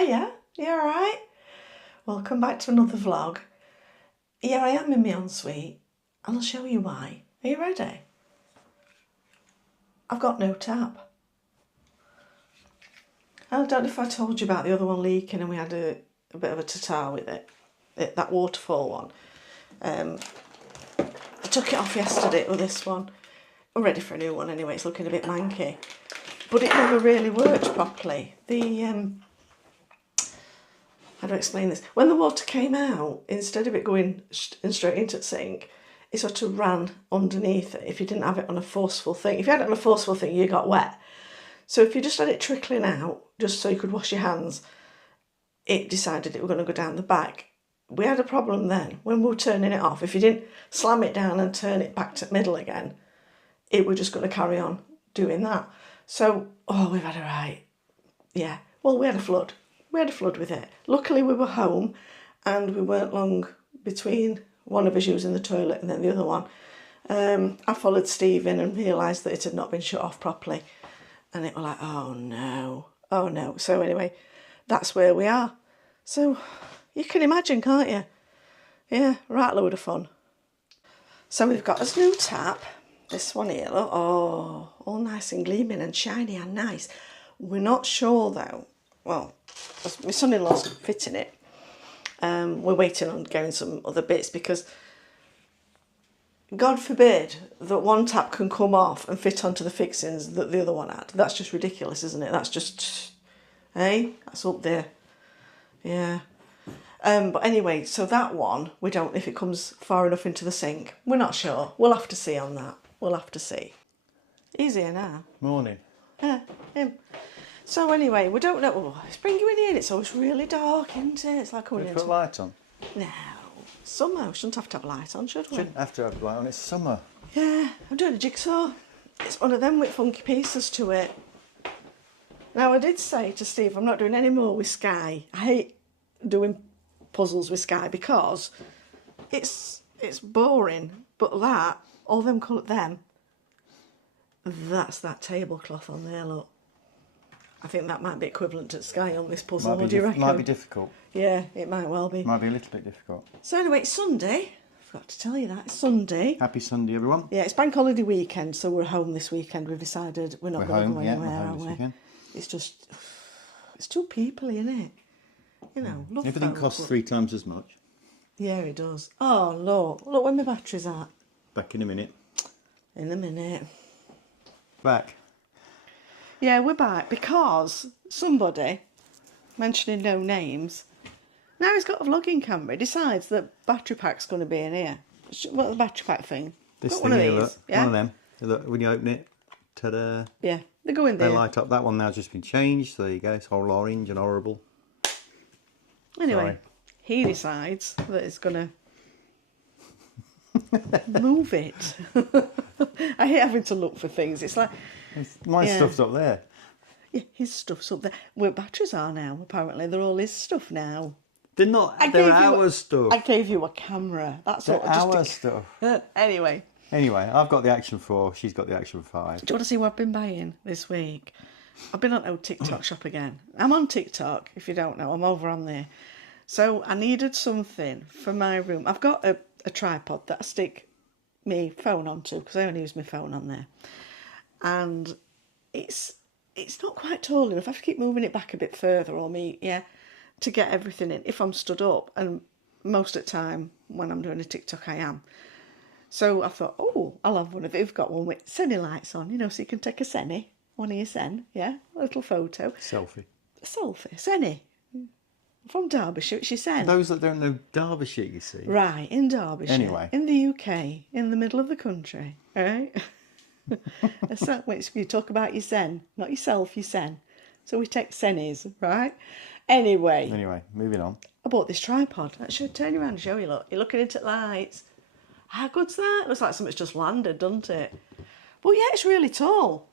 Hiya, you alright? Welcome back to another vlog. Here I am in my ensuite and I'll show you why. Are you ready? I've got no tap. I don't know if I told you about the other one leaking and we had a bit of a ta-ta with it. That waterfall one. I took it off yesterday with this one. We're ready for a new one anyway, it's looking a bit manky. But it never really worked properly. How do I explain this? When the water came out, instead of it going straight into the sink, it sort of ran underneath it if you didn't have it on a forceful thing. If you had it on a forceful thing, you got wet. So if you just had it trickling out, just so you could wash your hands, it decided it was going to go down the back. We had a problem then when we were turning it off. If you didn't slam it down and turn it back to the middle again, it was just going to carry on doing that. So, we've had a right. Yeah, well, we had a flood. We had a flood with it. Luckily, we were home and we weren't long between one of us using the toilet and then the other one. I followed Steve in and realised that it had not been shut off properly. And it was like, oh no. So anyway, that's where we are. So you can imagine, can't you? Yeah, right load of fun. So we've got this new tap. This one here, look. Oh, all nice and gleaming and shiny and nice. We're not sure though. Well, my son-in-law's fitting it. We're waiting on getting some other bits because God forbid that one tap can come off and fit onto the fixings that the other one had. That's just ridiculous, isn't it? That's just, that's up there. Yeah. But anyway, so that one, we don't, if it comes far enough into the sink, we're not sure. We'll have to see on that. We'll have to see. Easier now. Morning. Yeah, him. So anyway, we don't know. Oh, it's bringing you in. It's always really dark, isn't it? It's like coming We into... put a light on. No. Summer. We shouldn't have to have a light on, should we? Shouldn't have to have a light on. It's summer. Yeah, I'm doing a jigsaw. It's one of them with funky pieces to it. Now, I did say to Steve, I'm not doing any more with Sky. I hate doing puzzles with Sky because it's boring. But that, all them colour them, that's that tablecloth on there, look. I think that might be equivalent to Sky on this puzzle. What do you reckon? Might be difficult. Yeah, it might well be. Might be a little bit difficult. So anyway, it's Sunday. I forgot to tell you that. It's Sunday. Happy Sunday, everyone. Yeah, it's bank holiday weekend, so we're home this weekend. We've decided we're not going to go anywhere, we're are home this we? weekend. It's just, it's too people, isn't it? You know, love Everything folk, costs but- 3 times as much. Yeah, it does. Oh, look where my battery's at. Back in a minute. In a minute. Back. Yeah, we're back because somebody, mentioning no names, now he's got a vlogging camera, decides that battery pack's going to be in here. What's the battery pack thing? This Got thing one of here, these, look. yeah? One of them. Look, when you open it, ta-da. Yeah, they go in They there. light up. That one now's just been changed. So there you go. It's all orange and horrible. Anyway, Sorry. he decides that it's going to move it. I hate having to look for things. It's like, My Yeah. stuff's up there. yeah, his stuff's up there. Where batteries are now, apparently. They're all his stuff now. They're not. I They're gave you our a- stuff. I gave you a camera. That's They're all. Just our to- stuff. Anyway, Anyway, I've got the Action 4. She's got the Action 5. do you want to see what I've been buying this week? I've been on old TikTok shop again. I'm on TikTok, if you don't know. I'm over on there. So I needed something for my room. I've got a tripod that I stick my phone onto because I only use my phone on there. And it's not quite tall enough. I have to keep moving it back a bit further to get everything in if I'm stood up. And most of the time when I'm doing a TikTok, I am. So I thought, I'll have one of it. We've got one with Senny lights on, so you can take a Senny, one of your Sen, yeah, a little photo. Selfie. A selfie, Senny. From Derbyshire, it's your Sen. Those that don't know Derbyshire, you see. Right, in Derbyshire. Anyway. In the UK, in the middle of the country, right? You talk about your Sen, not yourself, your Sen. So we take Sennies, right? Anyway, moving on. I bought this tripod. I should turn you around and show you, look. You're looking into the lights. How good's that? It looks like something's just landed, doesn't it? But yeah, it's really tall.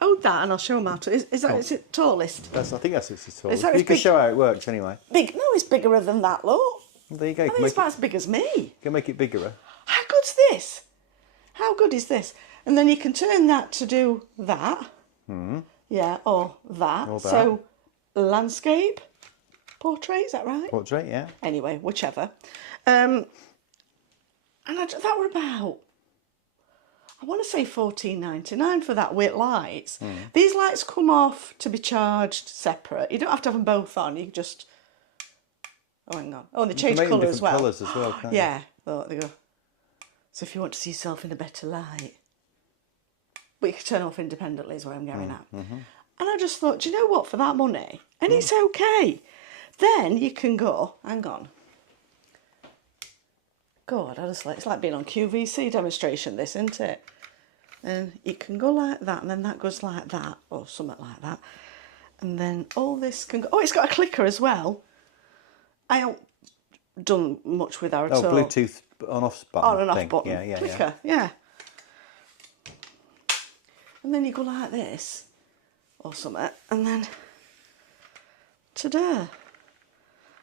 Hold that and I'll show them how to... Is it tallest? I think that's its tall. Is that You as can big- show how it works anyway. Big? No, it's bigger than that, look. There you go. I You think can, it's make about as big as me. you can make it bigger. How good's this? How good is this? And then you can turn that to do that. Yeah, or that. Or that. So, landscape, Portrait, is that right? Portrait, yeah. Anyway, whichever. And that were about, I want to say $14.99 for that with lights. These lights come off to be charged separate. You don't have to have them both on. You can just, oh, hang on. Oh, and they change colour as well. Colours as well, can't you? Yeah, oh, there you go. So if you want to see yourself in a better light. But you can turn off independently is where I'm going at. And I just thought, do you know what, for that money, and it's okay. Then you can go, hang on. God, it's like being on QVC demonstration, this, isn't it? And you can go like that, and then that goes like that, or something like that. And then all this can go... Oh, it's got a clicker as well. I haven't done much with that at all. Bluetooth on-off button. On and off thing. button. Yeah, Clicker, yeah. And then you go like this, or something, and then... Ta-da!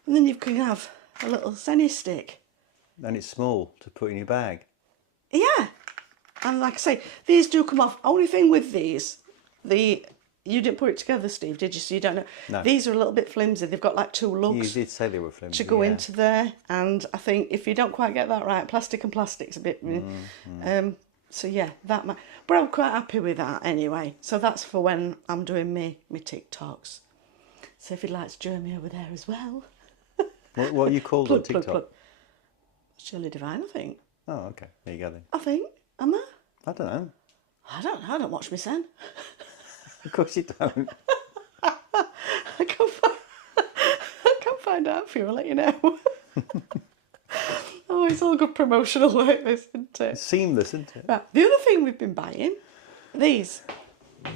And then you can have a little Zenny stick. And it's small to put in your bag. Yeah. And like I say, these do come off. Only thing with these, you didn't put it together, Steve, did you? So you don't know. No. These are a little bit flimsy. They've got like two lugs. You did say they were flimsy. To go into there. And I think if you don't quite get that right, plastic and plastic's a bit... so yeah, that might... But I'm quite happy with that anyway. So that's for when I'm doing me TikToks. So if you'd like to join me over there as well. What are you called on TikTok? Plug. Shirley Divine, I think. Oh, okay. There you go then. I think. Am I? I don't know. I don't watch my son. Of course you don't. I can't find out for you. I'll let you know. Oh, it's all good promotional like this, isn't it? It's seamless, isn't it? Right. The other thing we've been buying, these. I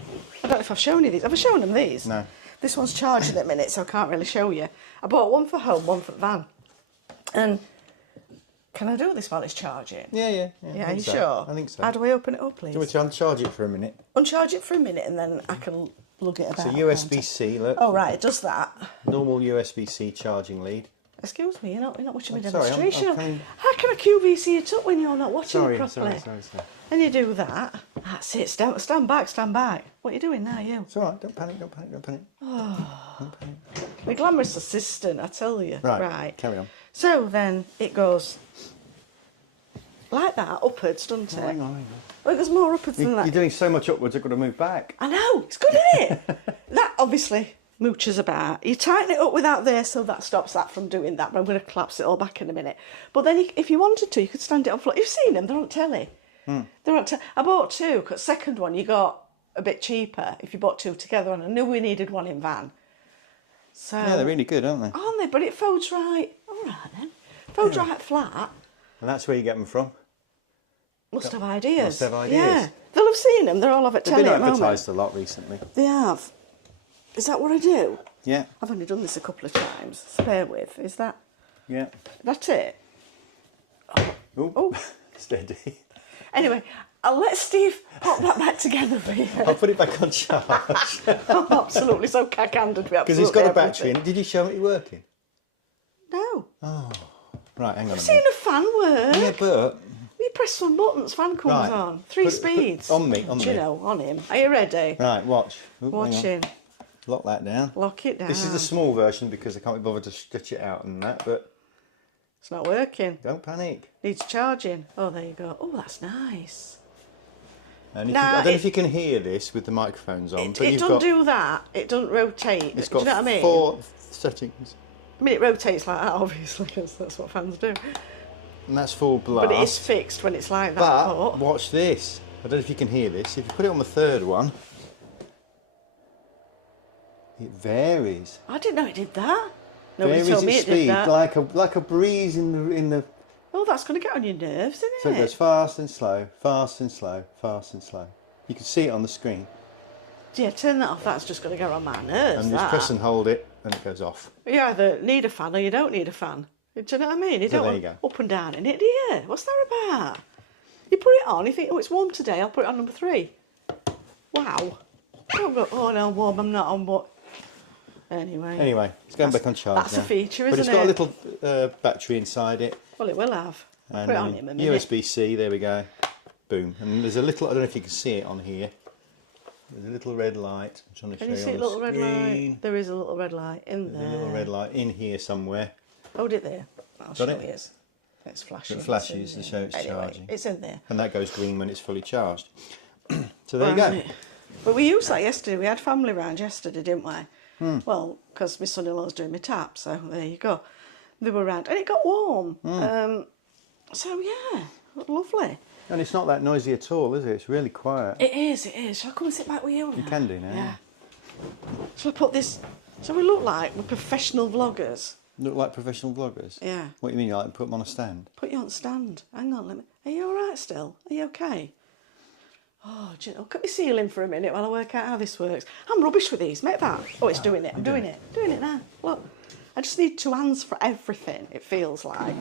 don't know if I've shown you these. Have I shown them these? No. This one's charging at a minute, so I can't really show you. I bought one for home, one for the van. And can I do this while it's charging? Yeah. Yeah, I are you think so. sure? I think so. How do I open it up, please? Do you want me to uncharge it for a minute? Uncharge it for a minute and then I can lug it about. So USB-C, look. Oh, right, it does that. Normal USB-C charging lead. Excuse me, you're not watching my Sorry, demonstration. I'm playing... How can I QVC it up when you're not watching it properly? Sorry. And you do that. That's it. Stand back. What are you doing now, you? It's all right. Don't panic. Don't panic. My glamorous assistant, I tell you. Right. Carry on. So then it goes like that, upwards, doesn't it? Oh, hang on. Well, it goes more upwards than that. You're doing so much upwards, I've got to move back. I know, it's good, isn't it? That obviously mooches about. You tighten it up without there, so that stops that from doing that. But I'm going to collapse it all back in a minute. But then if you wanted to, you could stand it on floor. You've seen them, they're on telly. They're on I bought two, because second one you got a bit cheaper if you bought two together, and I knew we needed one in van. So, Yeah, they're really good, aren't they? aren't they? But it folds right. All right then. Folds right flat. And that's where you get them from. Must have ideas. Must have ideas. Yeah. They'll have seen them. They're all over at They've telly been at the moment. advertised a lot recently. They have. Is that what I do? Yeah. I've only done this a couple of times. Spare with. Is that... Yeah. That's it? Ooh. Oh. Steady. Anyway, I'll let Steve pop that back together for you. I'll put it back on charge. I'm absolutely so cack-handed. Because it's got a battery in it. Did you show it working? No. Right, hang on a I've seen minute. a fan work. Yeah, but... You press some buttons, fan comes Right. on. Three speeds. on me. Do you know, on him. Are you ready? Right, watch. Oop, hang on. Watching. Lock that down. Lock it down. This is the small version because I can't be bothered to stitch it out and that, but It's not working. don't panic. Needs charging. Oh, there you go. Oh, that's nice. And if Nah, I don't know if you can hear this with the microphones on, but It you've doesn't got... do that. It doesn't rotate. It's Do you got know what I mean? 4 settings. I mean, it rotates like that, obviously, because that's what fans do. And that's full blast. But it is fixed when it's like that. But watch this. I don't know if you can hear this. If you put it on the third one, it varies. I didn't know it did that. Nobody Varies told me its it did speed that. like a breeze in the. Oh, that's going to get on your nerves, isn't So it? it goes fast and slow, fast and slow, fast and slow. You can see it on the screen. Yeah, turn that off. That's just going to go on my nerves. And just press and hold it, and it goes off. You either need a fan or you don't need a fan. Do you know what I mean? You So don't there want you go. up and down in it, do you? What's that about? You put it on, you think, oh, it's warm today, I'll put it on number 3. Wow. Don't go, oh no, warm, I'm not on what. Anyway, it's going back on charge that's now. a feature, But isn't it's got it? a little battery inside it. Well, it will have. And Put it on him a minute. USB-C, there we go. Boom. And there's a little, I don't know if you can see it on here. There's a little red light. I'm trying to Can show you you see a on little the red screen. light? There is a little red light in There's there. a little red light in here somewhere. Hold it there. I'll Got show it? you. It's flashing. It flashes It's in to show it's there. Anyway, charging. it's in there. And that goes green when it's fully charged. So there you go. Right. But we used that yesterday. We had family round yesterday, didn't we? Hmm. Well, because my son-in-law's doing my tap, so there you go. They were round, and it got warm. So yeah, lovely. And it's not that noisy at all, is it? It's really quiet. It is. It is. Shall I come and sit back with you now? You can do now. Yeah. Shall I put this? So we look like we're professional vloggers. Look like professional vloggers? Yeah. What do you mean, you like put them on a stand? Put you on the stand. Hang on, let me. Are you all right still? Are you okay? Oh, do you know, cut my ceiling for a minute while I work out how this works. I'm rubbish with these. Make that. Oh, it's doing it. I'm doing it. Doing it now. Look, I just need 2 hands for everything. It feels like.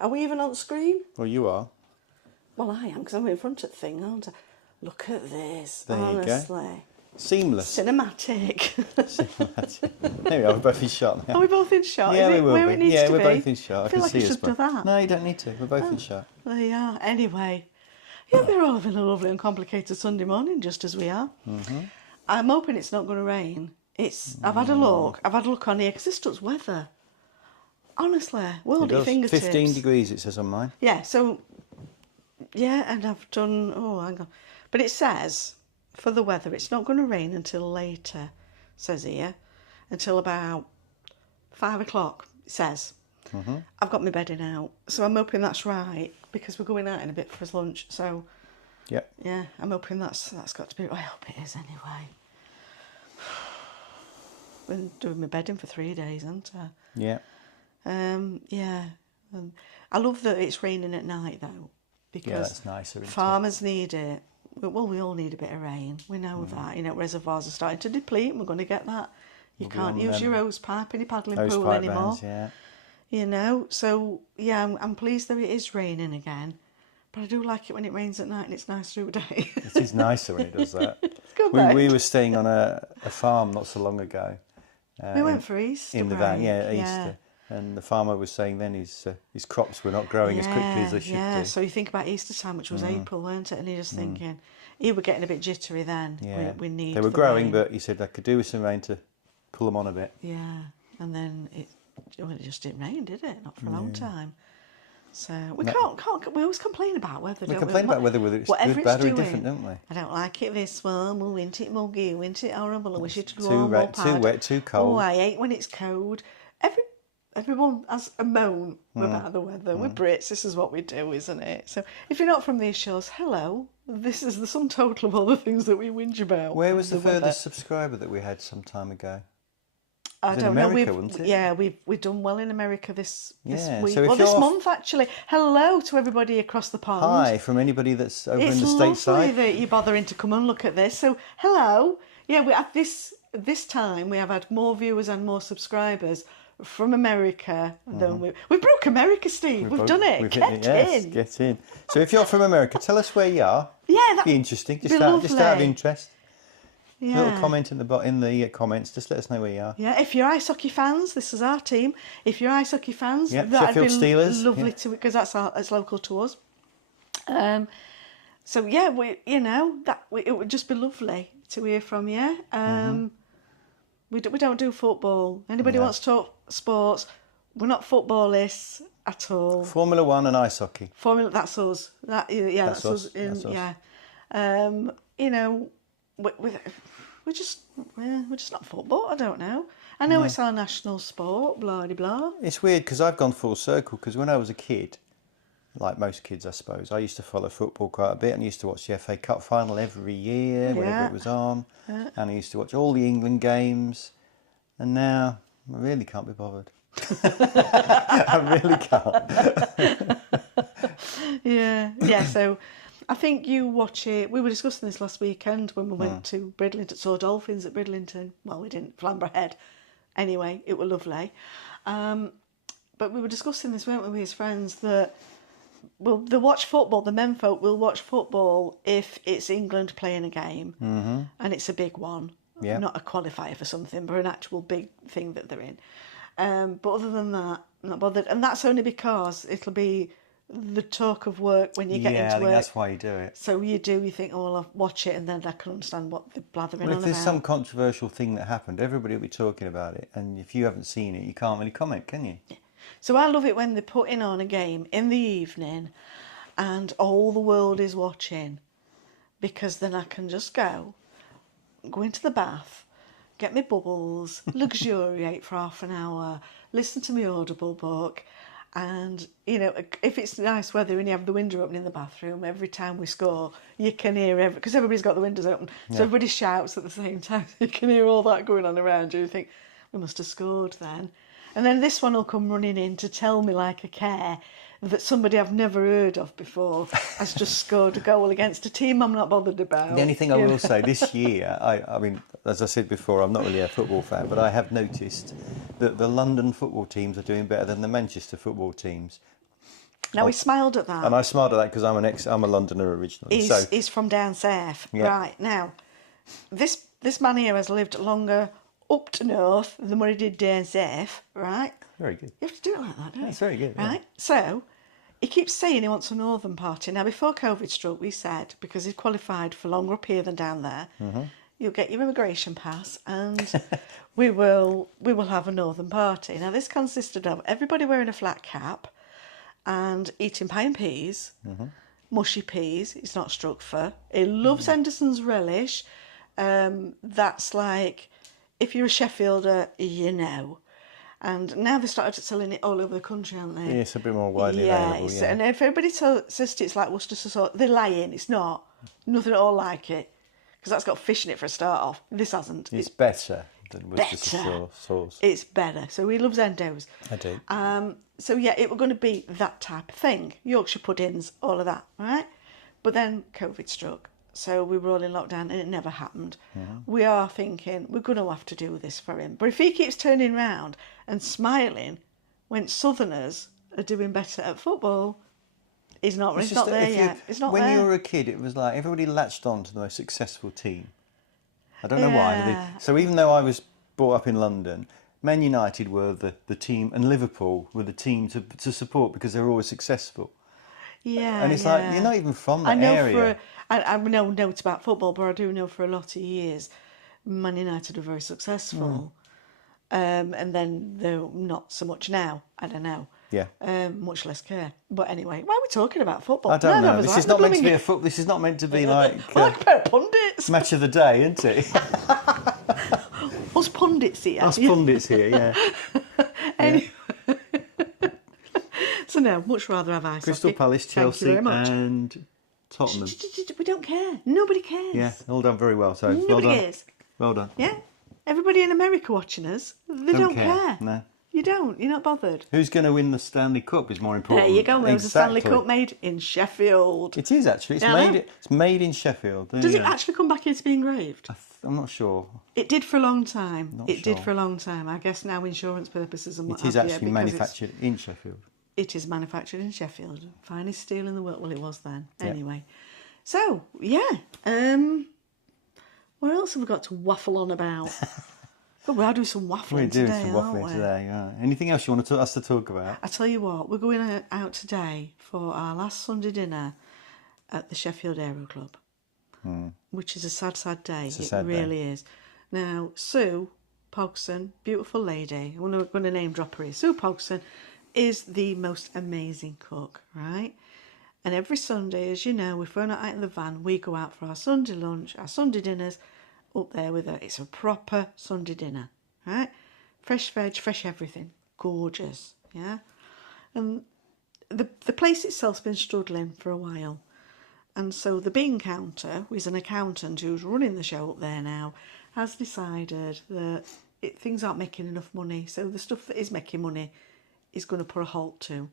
Are we even on screen? Well, you are. Well, I am because I'm in front of the thing, aren't I? Look at this. There you go. honestly. Seamless. Cinematic. There we are, we're both in shot now. Are we both in shot? Yeah, Is we it will where be. it needs Yeah, to we're be? both in shot. I feel can like see I us should do both. that. No, you don't need to. We're both in shot. There you are. Anyway, yeah, we're all having a lovely uncomplicated Sunday morning, just as we are. Mm-hmm. I'm hoping it's not going to rain. I've had a look. I've had a look on here because this does weather. Honestly, world at your fingertips. 15 degrees, it says on mine. Yeah. So, yeah, and I've done. Oh, hang on. But it says for the weather, it's not going to rain until later. Says here, until about 5 o'clock. It says. Mm-hmm. I've got my bedding out, so I'm hoping that's right because we're going out in a bit for his lunch. So, Yep. yeah, I'm hoping that's got to be. I hope it is anyway. Been doing my bedding for 3 days, haven't I? Yeah. Yeah. I love that it's raining at night though, because Yeah, that's nicer, isn't it? farmers need it. Well, we all need a bit of rain. We know that. You know, reservoirs are starting to deplete, and we're going to get that. You We'll be can't on use them. your hose pipe in your paddling Those pool pipe anymore. bands, yeah. You know, so yeah, I'm pleased that it is raining again. But I do like it when it rains at night and it's nice through the day. It is nicer when it does that. It's good, we though. were staying on a farm not so long ago. We went for Easter in the break, van, yeah, Easter. And the farmer was saying then his crops were not growing as quickly as they should yeah. do. So you think about Easter time, which was April, weren't it? And you're just thinking, you were getting a bit jittery then. Yeah, We need they were the growing, rain. but he said I could do with some rain to pull them on a bit. Yeah, and then it just didn't rain, did it? Not for a long time. So we can't. We always complain about weather. We don't complain about whether it's Whatever good, bad, or doing. indifferent, don't we? I don't like it this one. We'll wint it muggy, wint it horrible. I wish it would Too go on more wet, too pad. wet, too cold. Oh, I hate when it's cold. Everyone has a moan Mm. about the weather. We're Brits. This is what we do, isn't it? So if you're not from these shores, hello. This is the sum total of all the things that we whinge about. Where was the weather. furthest subscriber that we had some time ago? I was in don't know. America, wasn't it? Yeah, we've done well in America this Yeah, week. so if Well, this you're- month actually. Hello to everybody across the pond. Hi, from anybody that's over It's in the lovely stateside. that you're bothering to come and look at this. So hello. Yeah, we at this time we have had more viewers and more subscribers from America than we broke America, Steve. We've done it. We've Get hit it, yes, in. get in. So if you're from America, tell us where you are. Yeah, that'd Be interesting. Just be out of lovely. interest. Yeah. Little comment in the comments. Just let us know where you are. Yeah, if you're ice hockey fans, this is our team. If you're ice hockey fans, Yep, that'd Sheffield be Steelers, lovely yeah. to because that's local to us. So yeah, it would just be lovely to hear from you. We don't do football. Anybody No. wants to talk sports? We're not footballists at all. Formula One and ice hockey. Formula, that's us. That's us. That's us. Yeah. You know, we're just not football. I don't know. I know it's our national sport. Blah de blah. It's weird because I've gone full circle because when I was a kid, like most kids I suppose, I used to follow football quite a bit and used to watch the FA Cup final every year whenever Yeah. it was on, and I used to watch all the England games, and now I really can't be bothered. I really can't. Yeah. So I think you watch it. We were discussing this last weekend when we went to Bridlington, saw Dolphins at Bridlington. Well, we didn't, Flamborough Head. Anyway, it were lovely. But we were discussing this, weren't we, with his friends, that they'll watch football, the men folk will watch football if it's England playing a game and it's a big one. Yeah. Not a qualifier for something, but an actual big thing that they're in. But other than that, not bothered. And that's only because it'll be the talk of work when you get Yeah, I into think work. that's why you do it. So you think, oh, well, I'll watch it and then I can understand what they're blathering Well, on if there's about. some controversial thing that happened, everybody will be talking about it. And if you haven't seen it, you can't really comment, can you? So I love it when they're putting on a game in the evening and all the world is watching, because then I can just go into the bath, get my bubbles, luxuriate for half an hour, listen to my Audible book, and, you know, if it's nice weather and you have the window open in the bathroom, every time we score, you can hear because everybody's got the windows open, so everybody shouts at the same time. You can hear all that going on around you. You think, we must have scored then. And then this one will come running in to tell me, like I care, that somebody I've never heard of before has just scored a goal against a team I'm not bothered about. The only thing I will say this year, I mean, as I said before, I'm not really a football fan, but I have noticed that the London football teams are doing better than the Manchester football teams. Now, he smiled at that. And I smiled at that because I'm a Londoner originally. He's from down south. Yeah. Right, now, this man here has lived longer up to north than what he did down south, right? Very good. You have to do it like that, don't you? That's very good. Yeah. Right? So, he keeps saying he wants a northern party. Now, before COVID struck, we said, because he's qualified for longer up here than down there, you'll get your immigration pass and we will have a northern party. Now, this consisted of everybody wearing a flat cap and eating pie and peas, mushy peas. It's not struck for. He loves Henderson's relish. That's like, if you're a Sheffielder, you know. And now they started selling it all over the country, haven't they? Yeah, it's a bit more widely available. Yeah. And if everybody says it's like Worcestershire sauce, they're lying. It's not. Nothing at all like it. Because that's got fish in it for a start off. This hasn't. It's better than Worcestershire sauce. It's better. So he loves Endos. I do. So yeah, it was going to be that type of thing. Yorkshire puddings, all of that, right? But then COVID struck. So we were all in lockdown and it never happened. We are thinking we're going to have to do this for him. But if he keeps turning round and smiling when Southerners are doing better at football, he's not there yet. It's not when there. you were a kid, it was like everybody latched on to the most successful team. I don't know why. So even though I was brought up in London, Man United were the team and Liverpool were the team to support because they were always successful. Yeah, And it's like, you're not even from that area. I know notes about football, but I do know for a lot of years, Man United are very successful. And then they're not so much now. I don't know. Yeah. Much less care. But anyway, why are we talking about football? I don't know. This is not meant to be a football. This is not meant to be like like a pair of pundits. match of the day, isn't it? Us pundits here. Us pundits here, yeah. Anyway. So no, much rather have ice Crystal hockey. Palace, Thank you Chelsea, very much. and Tottenham. We don't care. Nobody cares. Yeah, all done very well. So well Nobody done. cares. Well done. Yeah. Everybody in America watching us, they don't care. No. You don't. You're not bothered. Who's going to win the Stanley Cup is more important. There you go. There was a Stanley Exactly. Cup made in Sheffield. It is actually. It's Yeah, I know. It's made in Sheffield. There Does you it go. actually come back here to be engraved? I'm not sure. It did for a long time. Not It did sure. for a long time. I guess now insurance purposes and what It is have you, actually because manufactured in Sheffield. It is manufactured in Sheffield. Finest steel in the world. Well, it was then. Yeah. Anyway. So, yeah. What else have we got to waffle on about? But we are doing some waffling We're doing today, some aren't waffling we? today. Yeah. Anything else you want us to talk about? I tell you what, we're going out today for our last Sunday dinner at the Sheffield Aero Club, which is a sad, sad day. It's a sad day. really is. Now, Sue Pogson, beautiful lady, I'm going to name drop her here. Sue Pogson is the most amazing cook, right? And every Sunday, as you know, if we're not out in the van, we go out for our Sunday lunch, our Sunday dinners up there with her. It's a proper Sunday dinner, right? Fresh veg, fresh everything. Gorgeous, yeah? And the place itself's been struggling for a while. And so the bean counter, who's an accountant who's running the show up there now, has decided that things aren't making enough money. So the stuff that is making money is going to put a halt to,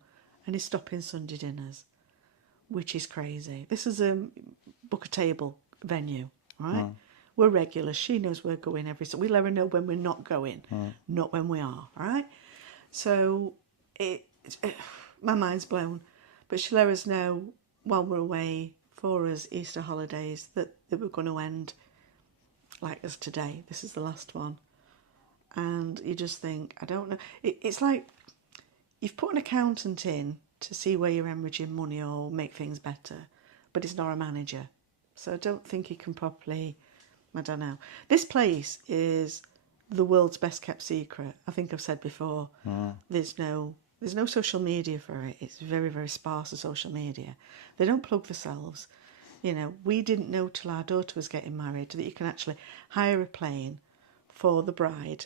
and is stopping Sunday dinners, which is crazy. This is a book a table venue, right? We're regulars. She knows we're going every so we let her know when we're not going, not when we are, right? So my mind's blown. But she let us know while we're away for us Easter holidays that they were going to end like us today. This is the last one. And you just think, I don't know. It's like you've put an accountant in to see where you're hemorrhaging money or make things better, but he's not a manager. So I don't think he can properly, I don't know. This place is the world's best kept secret. I think I've said before, there's no social media for it. It's very, very sparse of social media. They don't plug themselves. You know, we didn't know till our daughter was getting married that you can actually hire a plane for the bride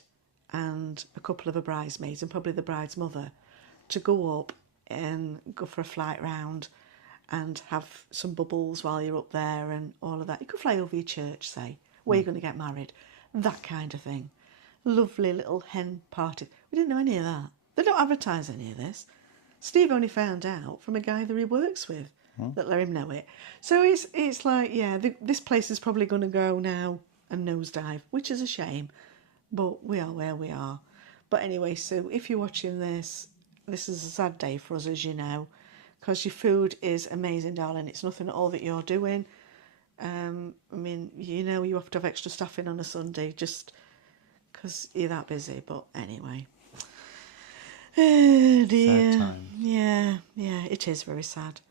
and a couple of her bridesmaids and probably the bride's mother to go up and go for a flight round and have some bubbles while you're up there and all of that. You could fly over your church, say, where you're going to get married. That kind of thing. Lovely little hen party. We didn't know any of that. They don't advertise any of this. Steve only found out from a guy that he works with that let him know it. So it's like, yeah, this place is probably going to go now and nosedive, which is a shame. But we are where we are. But anyway, so if you're watching this is a sad day for us, as you know, because your food is amazing, darling. It's nothing at all that you're doing. I mean, you know, you have to have extra staff in on a Sunday just because you're that busy. But anyway. Oh dear. Sad time. Yeah, it is very sad.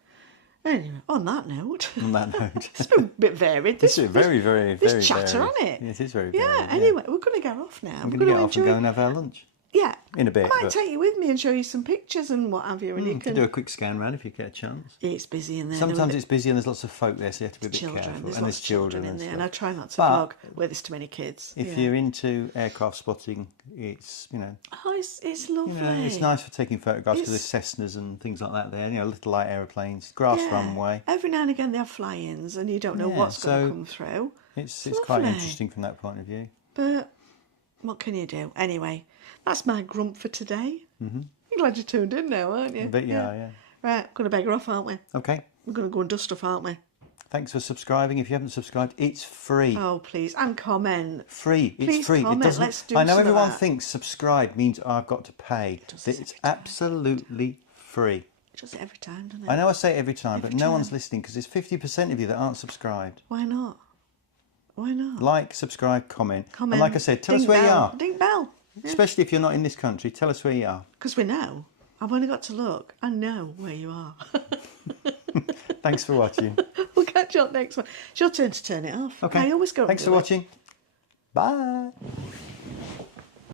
Anyway, on that note. It's been a bit varied. It's very, very, very This chatter, varied. on it? It is very Yeah, varied, anyway, we're going to get off now. I'm going to get off and go and have our lunch. Yeah. In a bit. I might but take you with me and show you some pictures and what have you. And you you can do a quick scan round if you get a chance. It's busy in there. Sometimes it's busy and there's lots of folk there, so you have to be a bit children. careful. There's And lots there's of children in and there. stuff. And I try not to But vlog where there's too many kids. If you're into aircraft spotting, it's, Oh, it's lovely. it's nice for taking photographs because It's- there's Cessnas and things like that there, little light aeroplanes, grass runway. Every now and again they have fly-ins and you don't know Yeah, what's going so to come through. It's quite lovely. interesting from that point of view. But what can you do? Anyway, that's my grump for today. Mm-hmm. You're glad you tuned in now, aren't you? But yeah. Right, we're going to beg her off, aren't we? Okay. We're going to go and dust off, aren't we? Thanks for subscribing. If you haven't subscribed, it's free. Oh, please. And comment. Free. It's Please free. comment. It doesn't. Let's do I know some of everyone that. thinks subscribe means I've got to pay. does this It's every time. absolutely free. It does it every time, doesn't it? I know I say it every time, but Every no time. one's listening because there's 50% of you that aren't subscribed. Why not? Why not? Like, subscribe, comment. Comment. And like I said, tell us Ding where you bell. are. Ding bell. Especially if you're not in this country, tell us where you are. Because we know. I've only got to look. I know where you are. Thanks for watching. We'll catch you up next one. It's your turn to turn it off. Okay. I always go. Thanks and for do it. watching. Bye.